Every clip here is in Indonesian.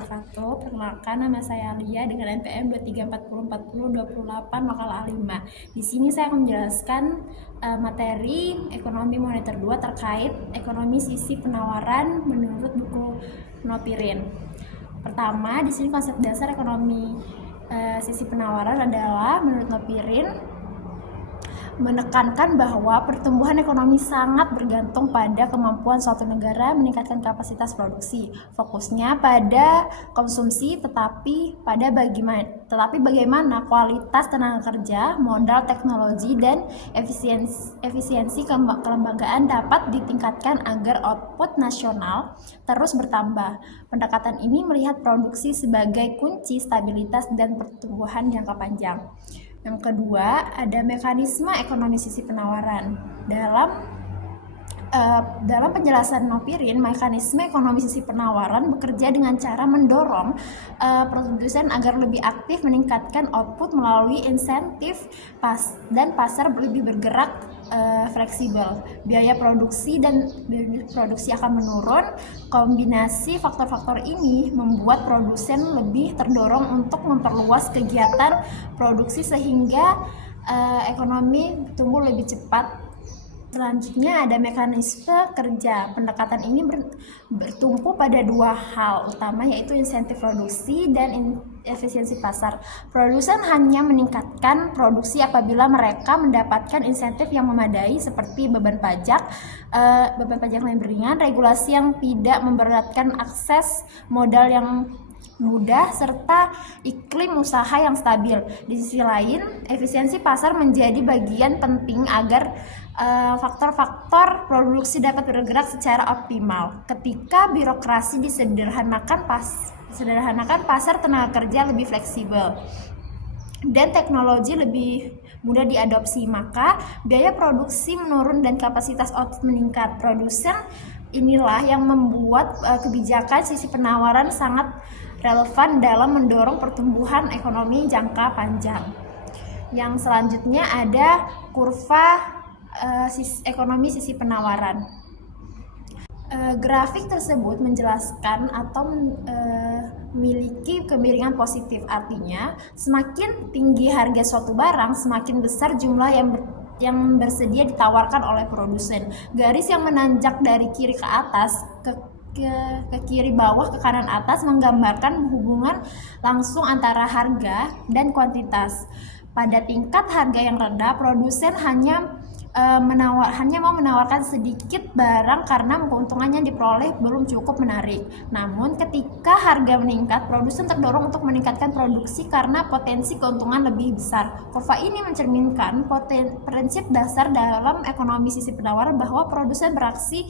wabarakatuh. Perkenalkan, nama saya Alia dengan NPM 23404028 lokal A5. Di sini saya akan menjelaskan materi Ekonomi Moneter 2 terkait ekonomi sisi penawaran menurut buku Nopirin. Pertama, di sini konsep dasar ekonomi sisi penawaran adalah menurut Nopirin menekankan bahwa pertumbuhan ekonomi sangat bergantung pada kemampuan suatu negara meningkatkan kapasitas produksi. Fokusnya pada konsumsi, tetapi bagaimana kualitas tenaga kerja, modal teknologi, dan efisiensi kelembagaan dapat ditingkatkan agar output nasional terus bertambah. Pendekatan ini melihat produksi sebagai kunci stabilitas dan pertumbuhan jangka panjang. Yang kedua, ada mekanisme ekonomi sisi penawaran. Dalam penjelasan Nopirin, mekanisme ekonomi sisi penawaran bekerja dengan cara mendorong produsen agar lebih aktif meningkatkan output melalui insentif dan pasar lebih bergerak fleksibel. Biaya produksi akan menurun. Kombinasi faktor-faktor ini membuat produsen lebih terdorong untuk memperluas kegiatan produksi sehingga ekonomi tumbuh lebih cepat. Selanjutnya ada mekanisme kerja. Pendekatan ini bertumpu pada dua hal utama, yaitu insentif produksi dan efisiensi pasar. Produsen hanya meningkatkan produksi apabila mereka mendapatkan insentif yang memadai seperti beban pajak yang lebih ringan, regulasi yang tidak memberatkan akses modal yang mudah, serta iklim usaha yang stabil. Di sisi lain, efisiensi pasar menjadi bagian penting agar faktor-faktor produksi dapat bergerak secara optimal. Ketika birokrasi disederhanakan, pasar tenaga kerja lebih fleksibel dan teknologi lebih mudah diadopsi, maka biaya produksi menurun dan kapasitas output meningkat. Produsen inilah yang membuat kebijakan sisi penawaran sangat relevan dalam mendorong pertumbuhan ekonomi jangka panjang. Yang selanjutnya ada kurva ekonomi sisi penawaran. Grafik tersebut menjelaskan atau memiliki kemiringan positif, artinya semakin tinggi harga suatu barang, semakin besar jumlah yang bersedia ditawarkan oleh produsen. Garis yang menanjak dari kiri ke atas ke kiri bawah ke kanan atas menggambarkan hubungan langsung antara harga dan kuantitas. Pada tingkat harga yang rendah, produsen hanya mau menawarkan sedikit barang karena keuntungannya diperoleh belum cukup menarik. Namun ketika harga meningkat, produsen terdorong untuk meningkatkan produksi karena potensi keuntungan lebih besar. Kurva ini mencerminkan prinsip dasar dalam ekonomi sisi penawaran bahwa produsen beraksi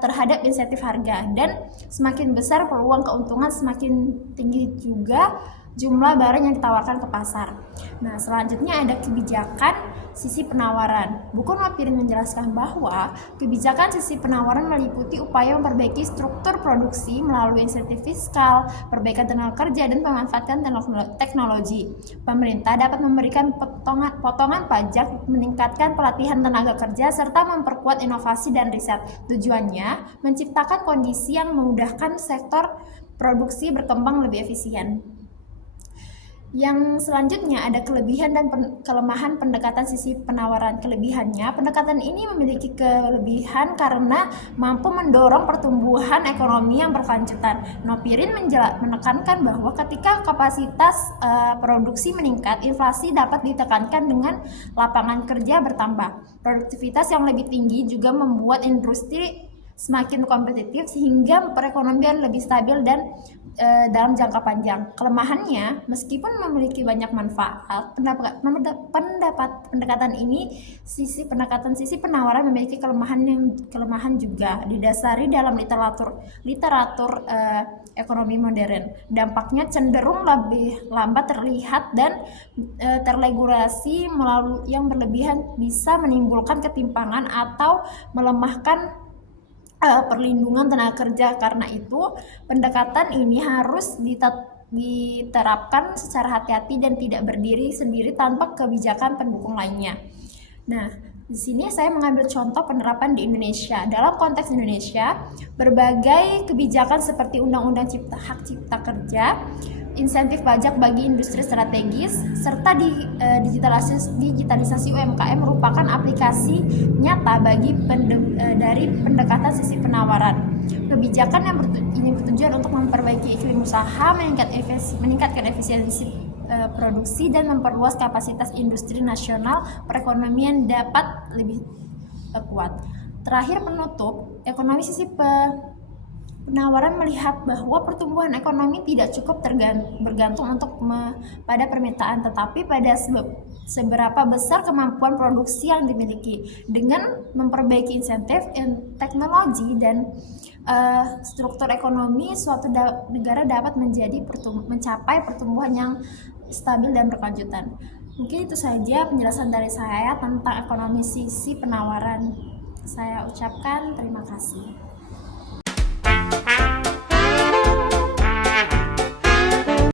terhadap insentif harga, dan semakin besar peluang keuntungan, semakin tinggi juga jumlah barang yang ditawarkan ke pasar. Nah, selanjutnya ada kebijakan sisi penawaran. Buku Nopirin menjelaskan bahwa kebijakan sisi penawaran meliputi upaya memperbaiki struktur produksi melalui insentif fiskal, perbaikan tenaga kerja, dan pemanfaatan teknologi. Pemerintah dapat memberikan potongan pajak, meningkatkan pelatihan tenaga kerja, serta memperkuat inovasi dan riset. Tujuannya menciptakan kondisi yang memudahkan sektor produksi berkembang lebih efisien. Yang selanjutnya ada kelebihan dan kelemahan pendekatan sisi penawaran. Kelebihannya, pendekatan ini memiliki kelebihan karena mampu mendorong pertumbuhan ekonomi yang berkelanjutan. Nopirin menekankan bahwa ketika kapasitas produksi meningkat, inflasi dapat ditekankan dengan lapangan kerja bertambah. Produktivitas yang lebih tinggi juga membuat industri semakin kompetitif sehingga perekonomian lebih stabil dan dalam jangka panjang. Kelemahannya, meskipun memiliki banyak manfaat, pendekatan sisi penawaran memiliki kelemahan juga, didasari dalam literatur ekonomi modern. Dampaknya cenderung lebih lambat terlihat dan terregulasi yang berlebihan bisa menimbulkan ketimpangan atau melemahkan perlindungan tenaga kerja. Karena itu, pendekatan ini harus diterapkan secara hati-hati dan tidak berdiri sendiri tanpa kebijakan pendukung lainnya. Nah, Di sini saya mengambil contoh penerapan di Indonesia. Dalam konteks Indonesia, berbagai kebijakan seperti Undang-Undang Hak Cipta Kerja, insentif pajak bagi industri strategis, serta digitalisasi UMKM merupakan aplikasi nyata dari pendekatan sisi penawaran. Kebijakan ini bertujuan untuk memperbaiki iklim usaha, meningkatkan efisiensi produksi, dan memperluas kapasitas industri nasional perekonomian dapat lebih kuat. Terakhir penutup, ekonomi sisi penawaran melihat bahwa pertumbuhan ekonomi tidak cukup bergantung pada permintaan, tetapi pada seberapa besar kemampuan produksi yang dimiliki. Dengan memperbaiki insentif, teknologi, dan struktur ekonomi, suatu negara dapat mencapai pertumbuhan yang stabil dan berkelanjutan. Mungkin itu saja penjelasan dari saya tentang ekonomi sisi penawaran. Saya ucapkan terima kasih.